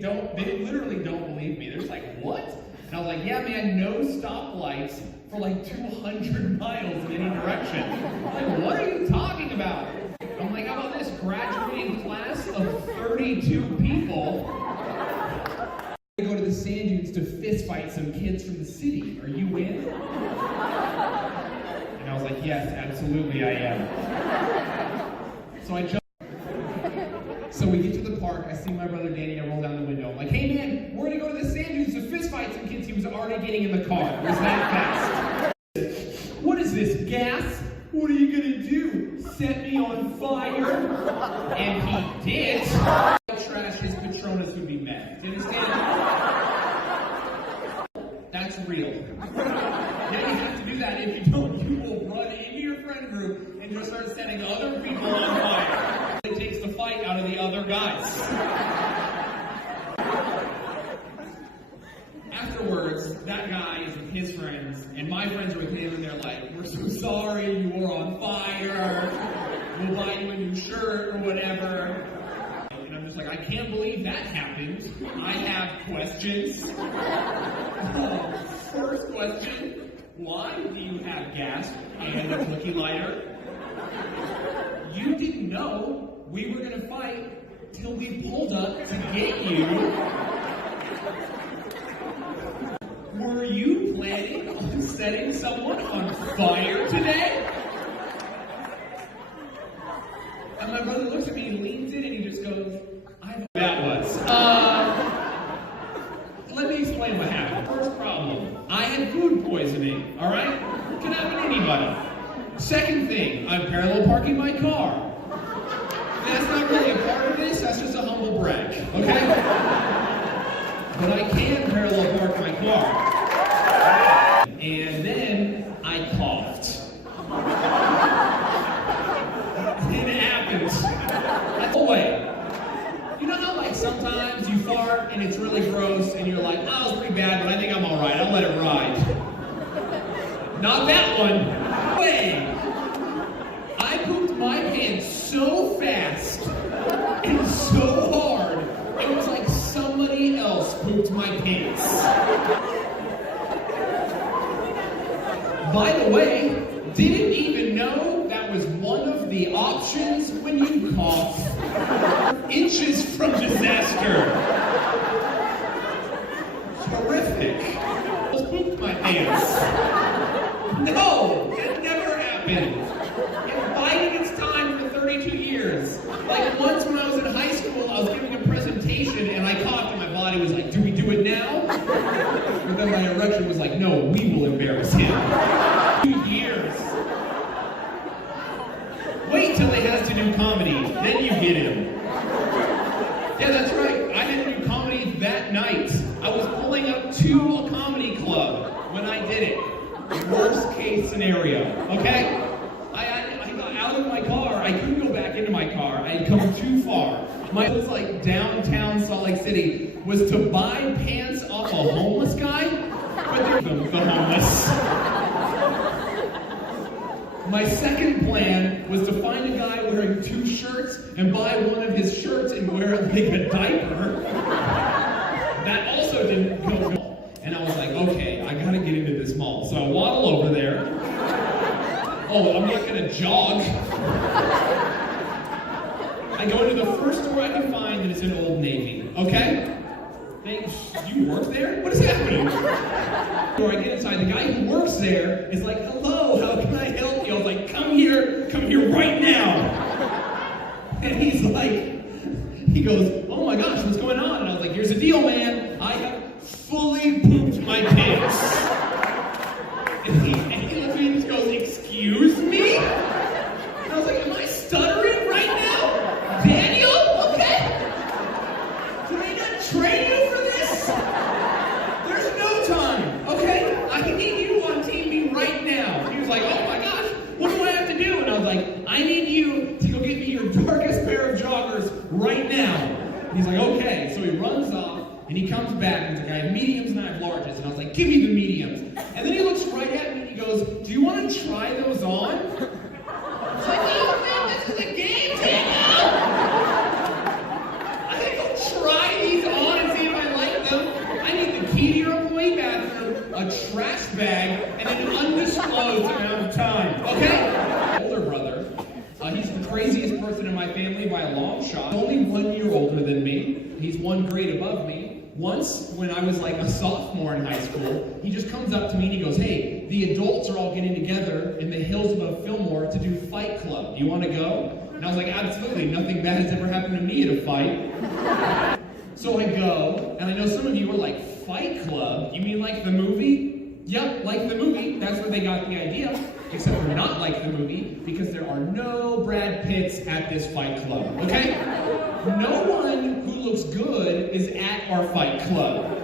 They literally don't believe me. They're just like, what? And I was like, yeah, man, no stoplights for like 200 miles in any direction. I'm like, what are you talking about? I'm like, how about this graduating class of 32 people? I go to the sand dunes to fist fight some kids from the city. Are you in? And I was like, yes, absolutely I am. So I jumped. So we get to the park, I see my brother Danny, I roll down the window. I'm like, hey man, we're gonna go to the sand dunes to fist fight some kids. He was already getting in the car. It was that fast. What is this, gas? What are you gonna do? Set me on fire? And he did. Trash, his Patronus would be meth. Do you understand? That's real. Now you have to do that. If you don't, you will run into your friend group and just start setting other people on fire. It takes the fight out of the other guys. Afterwards, that guy is with his friends, and my friends are with him, and they're like, we're so sorry, you were on fire, we'll buy you a new shirt or whatever. And I'm just like, I can't believe that happened. I have questions. First question, why do you have gas and a cookie lighter? You didn't know we were going to fight till we pulled up to get you. Were you planning on setting someone on fire today? And my brother looks at me and leans in and he just goes, that was. Let me explain what happened. First problem, I had food poisoning, all right? Can happen to anybody. Second thing, I'm parallel parking my car. That's not really a part of this, that's just a humble brag, okay? But I can parallel park my car. And then I coughed. It happens. Oh wait. You know how like sometimes you fart and it's really gross and you're like, oh, that was pretty bad, but I think I'm alright, I'll let it ride. Not that one. Wait. I pooped my pants so fast and so hard, it was like somebody else pooped my pants. By the way, didn't even know that was one of the options when you cough. Inches from disaster. Horrific. I almost pooped my pants. No, that never happened. It bided its time for 32 years. Like once when I was in high school, I was giving a presentation and I coughed and my body was like, do we do it now? But then my erection was like, no, we will embarrass him. 2 years. Wait till he has to do comedy, then you get him. Yeah, that's right. I had to do comedy that night. I was pulling up to a comedy club when I did it. Worst case scenario, okay? I got out of my car. I couldn't go back into my car. I had come too far. My was like downtown Salt Lake City was to buy pants off a homeless guy, but they're the homeless. My second plan was to find a guy wearing 2 shirts and buy one of his shirts and wear it like a diaper. That also didn't go well. And I was like, okay, I gotta get into this mall. So I waddle over there. Oh, I'm not gonna jog. I go into the first store I can find and it's an Old Navy, okay? You work there? What is happening? Or I get inside, the guy who works there is like, hello, how can I help you? I was like, come here right now. And he's like, he goes, oh my gosh, what's going on? And I was like, here's the deal, man. I have fully pooped my pants. And he looks at me and just goes, excuse me? And I was like, am I stuttering right now? Daniel? Okay. Did I not train you for this? There's no time, okay? I need you on Team Me right now. He was like, oh my gosh, what do I have to do? And I was like, I need you to go get me your darkest pair of joggers right now. And he's like, okay. So he runs off. And he comes back and he's like, I have mediums and I have larges. And I was like, give me the mediums. And then he looks right at me and he goes, do you want to try those on? I was like, oh man, this is a game, Daniel! I think I'll try these on and see undisclosed amount of time, okay? Older brother, he's the craziest person in my family by a long shot. He's only 1 year older than me. He's 1 grade above me. Once, when I was like a sophomore in high school, he just comes up to me and he goes, hey, the adults are all getting together in the hills above Fillmore to do Fight Club. Do you want to go? And I was like, absolutely, nothing bad has ever happened to me at a fight. So I go, and I know some of you are like, Fight Club? You mean like the movie? Yep, like the movie. That's where they got the idea. Except we're not like the movie, because there are no Brad Pitts at this Fight Club, okay? No one who looks good is at our Fight Club.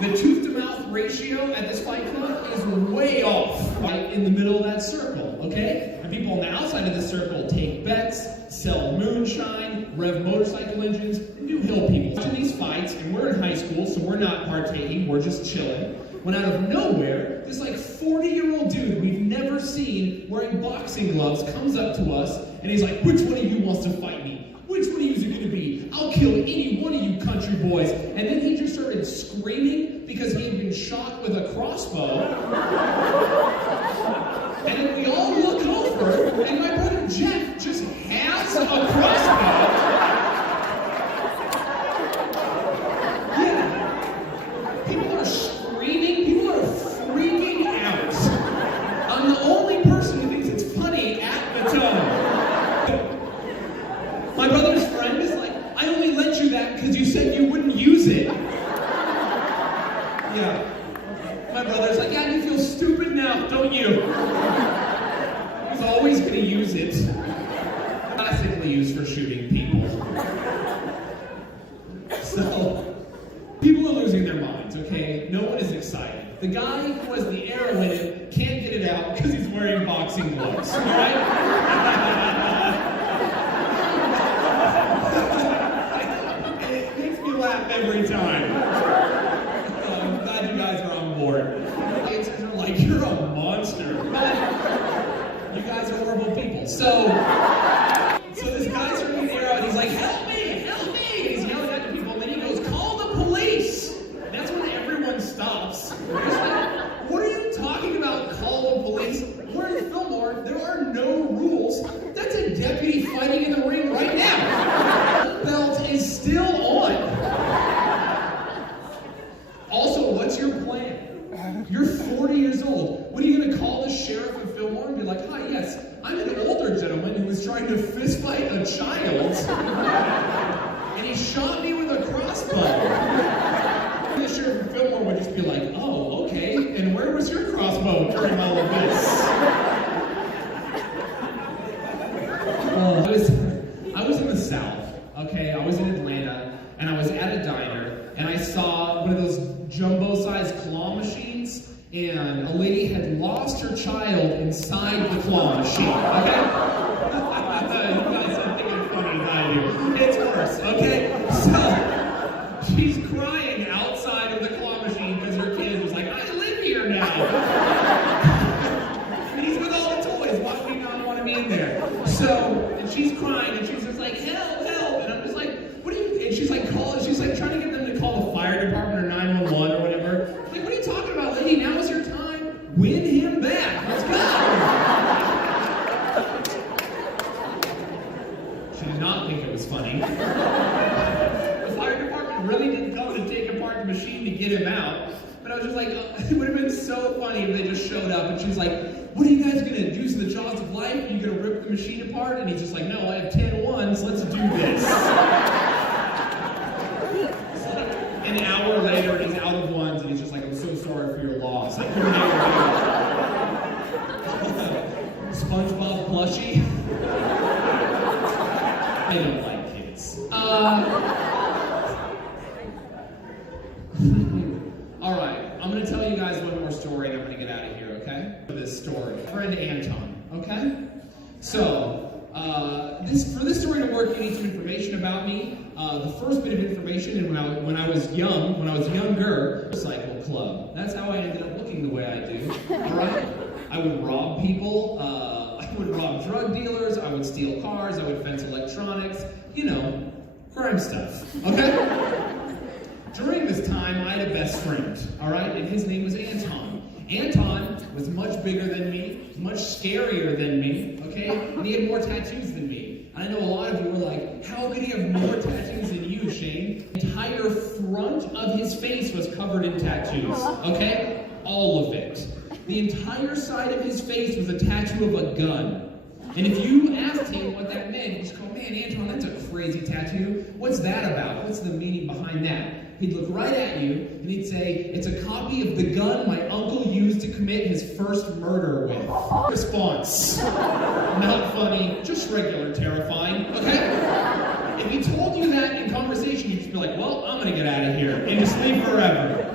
The tooth-to-mouth ratio at this Fight Club is way off, right in the middle of that circle, okay? And people on the outside of the circle take bets, sell moonshine, rev motorcycle engines, and do hill people. Watching these fights, and we're in high school, so we're not partaking, we're just chilling. When out of nowhere, this like 40-year-old dude we've never seen wearing boxing gloves comes up to us, and he's like, which one of you wants to fight me? Which one of you is it going to be? I'll kill any one of you country boys. And then he just started screaming because he had been shot with a crossbow. And then we all look over, and my brother Jeff just has a crossbow. Yeah. People are screaming. People are freaking out. I'm the only person who thinks it's funny at the time. My brother's friend is like, I only lent you that because you said you wouldn't use it. Yeah. My brother's like, yeah, you feel stupid now, don't you? He's always going to use it. Classically used for shooting people. So, people are losing their minds, okay? No one is excited. The guy who has the arrow in it can't get it out because he's wearing boxing gloves, all right? It makes me laugh every time. I'm glad you guys are on board. Answers are like, you're a monster. But you guys are horrible people. So this guy's throwing the arrow and he's like, help me, help me. He's yelling at the people, and then he goes, call the police. And that's when everyone stops. He's like, what are you talking about, call the police? We're in Fillmore, there are no rules. That's a deputy fighting in the ring right now. The belt is still on. Also, what's your plan? You're 40 years old. What are you going to call the sheriff of Fillmore and be like, hi, yes, I'm an older gentleman who was trying to fist fight a child, and he shot me with a crossbow. The sheriff of Fillmore would just be like, oh, okay, and where was your crossbow during all of this? I was in the South, okay? I was in Atlanta, and I was at a diner, and I saw one of those jumbo-sized claw machines, and a lady had lost her child inside the claw machine, okay? You guys don't think it's funny as I do. It's worse, okay? So, she's crying outside of the claw machine because her kid was like, I live here now. And he's with all the toys. Why would he not want to be in there? So, and she's crying, and she's just like, help, help. And I'm just like, what do you, and she's like trying to get them to call the fire department or 911 or whatever. Like, what are you talking about, lady? Now is your time. Win him back. Let's go. She did not think it was funny. The fire department really didn't come to take apart the machine to get him out. But I was just like, it would have been so funny if they just showed up and she's like, what are you guys gonna use the jaws of life? Are you gonna rip the machine apart? And he's just like, no, I have 10 ones, let's do this. An hour later, he's out of ones, and he's just like, I'm so sorry for your loss. I couldn't SpongeBob plushie. I don't like kids. All right, I'm going to tell you guys one more story, and I'm going to get out of here, okay? This story. Friend Anton, okay? So, for this story to work, you need some information about me. The first bit of information, and when I was younger, motorcycle club. That's how I ended up looking the way I do. All right, I would rob people. I would rob drug dealers. I would steal cars. I would fence electronics. You know, crime stuff. Okay. During this time, I had a best friend. All right, and his name was Anton. Anton was much bigger than me, much scarier than me, okay? And he had more tattoos than me. And I know a lot of you were like, how could he have more tattoos than you, Shayne? The entire front of his face was covered in tattoos, okay? All of it. The entire side of his face was a tattoo of a gun. And if you asked him what that meant, he'd just go, man, Anton, that's a crazy tattoo. What's that about? What's the meaning behind that? He'd look right at you, and he'd say, it's a copy of the gun my uncle used to commit his first murder with. Response. Not funny, just regular terrifying, okay? If he told you that in conversation, you'd just be like, well, I'm gonna get out of here, and just leave forever.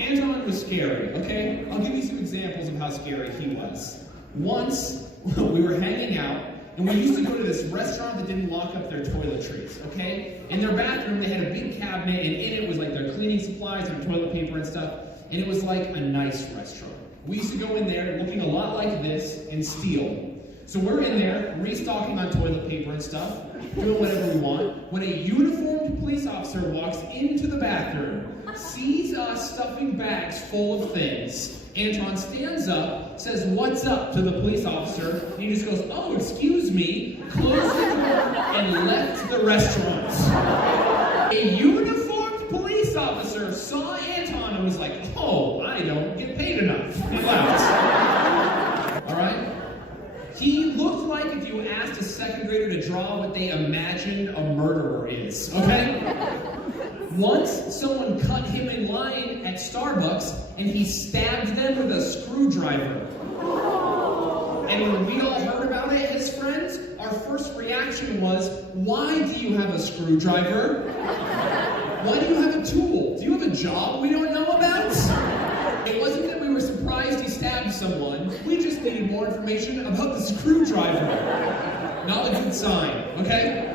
Anton was scary, okay? I'll give you some examples of how scary he was. Once, we were hanging out, and we used to go to this restaurant that didn't lock up their toiletries, okay? In their bathroom, they had a big cabinet, and in it was like their cleaning supplies and toilet paper and stuff, and it was like a nice restaurant. We used to go in there looking a lot like this and steal. So we're in there, restocking on toilet paper and stuff, doing whatever we want, when a uniformed police officer walks into the bathroom, sees us stuffing bags full of things. Anton stands up, says, what's up, to the police officer, and he just goes, oh, excuse me, closed the door, and left the restaurant. A uniformed police officer saw Anton and was like, oh, I don't get paid enough, and left. All right? He looked like if you asked a second grader to draw what they imagine a murderer is, okay? Once, someone cut him in line at Starbucks, and he stabbed them with a screwdriver. And when we all heard about it as friends, our first reaction was, why do you have a screwdriver? Why do you have a tool? Do you have a job we don't know about? It wasn't that we were surprised he stabbed someone, we just needed more information about the screwdriver. Not a good sign, okay?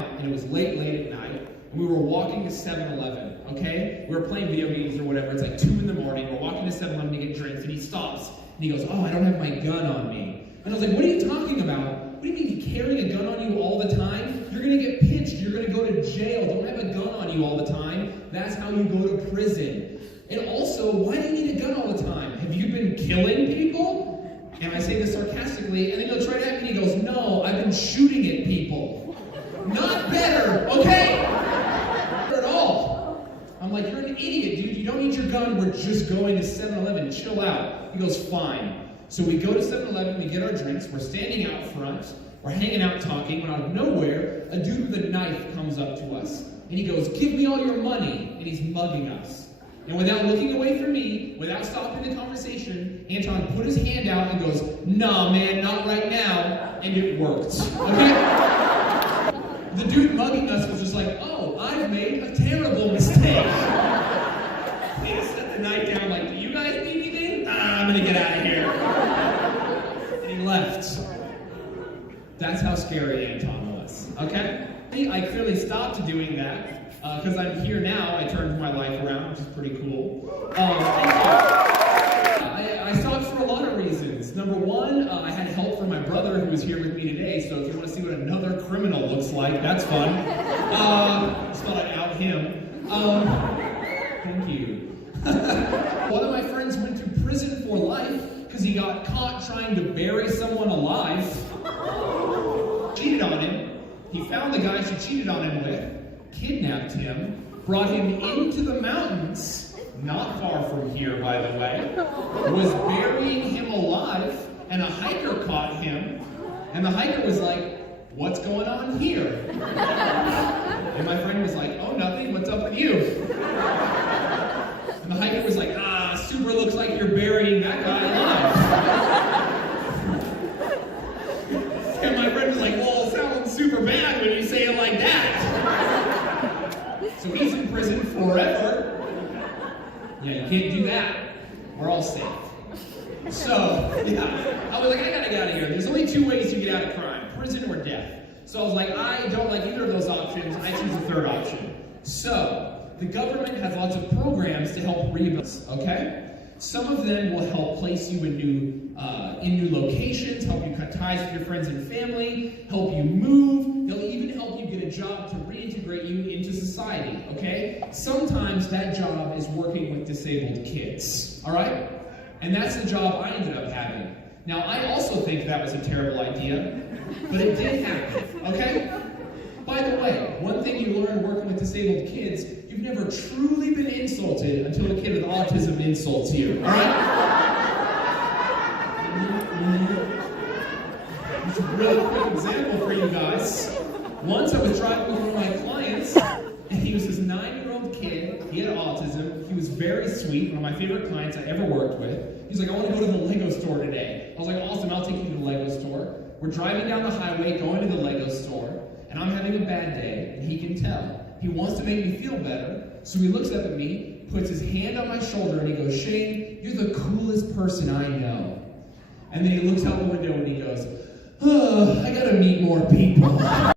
And it was late at night, and we were walking to 7-Eleven, okay? We were playing video games or whatever, it's like 2 in the morning, we're walking to 7-Eleven to get drinks, and he stops, and he goes, oh, I don't have my gun on me. And I was like, what are you talking about? What do you mean you're carrying a gun on you all the time? You're gonna get pinched, you're gonna go to jail, don't have a gun on you all the time. That's how you go to prison. And also, why do you need a gun all the time? Have you been killing people? And I say this sarcastically, and then he looks right at me and he goes, no, I've been shooting at people. Not better, okay? Not at all. I'm like, you're an idiot, dude. You don't need your gun. We're just going to 7-Eleven. Chill out. He goes, fine. So we go to 7-Eleven, we get our drinks, we're standing out front, we're hanging out talking, when out of nowhere, a dude with a knife comes up to us. And he goes, give me all your money. And he's mugging us. And without looking away from me, without stopping the conversation, Anton put his hand out and goes, nah, man, not right now. And it worked, okay? The dude mugging us was just like, oh, I've made a terrible mistake. He just set the knife down like, do you guys need anything? I'm gonna get out of here. And he left. That's how scary Anton was, okay? I clearly stopped doing that, because I'm here now. I turned my life around, which is pretty cool. I stopped for a lot of reasons. Number one, I had help from my brother who was here with me today, so if you want to see what another criminal looks like, that's fun. Just thought I'd out him. Thank you. One of my friends went to prison for life because he got caught trying to bury someone alive. Cheated on him. He found the guy she cheated on him with, kidnapped him, brought him into the mountains, not far from here, by the way, was burying him alive, and a hiker caught him, and the hiker was like, what's going on here? And my friend was like, oh, nothing, what's up with you? And the hiker was like, super looks like you're burying that guy alive. And my friend was like, well, it sounds super bad when you say it like that. So he's in prison forever. Yeah, you can't do that. We're all safe. So, yeah, I was like, I gotta get out of here. There's only 2 ways you get out of crime, prison or death. So I was like, I don't like either of those options. I choose the third option. So, the government has lots of programs to help rehabilitate, okay? Some of them will help place you in new locations, help you cut ties with your friends and family, help you move. They'll even help you get a a job to reintegrate you into society, okay? Sometimes that job is working with disabled kids, all right? And that's the job I ended up having. Now, I also think that was a terrible idea, but it did happen, okay? By the way, one thing you learn working with disabled kids, you've never truly been insulted until a kid with autism insults you, all right? Just a really quick example for you guys. Once I was driving with one of my clients, and he was this 9-year-old kid. He had autism. He was very sweet, one of my favorite clients I ever worked with. He's like, I want to go to the Lego store today. I was like, awesome, I'll take you to the Lego store. We're driving down the highway, going to the Lego store, and I'm having a bad day, and he can tell. He wants to make me feel better, so he looks up at me, puts his hand on my shoulder, and he goes, Shayne, you're the coolest person I know. And then he looks out the window and he goes, oh, I gotta meet more people.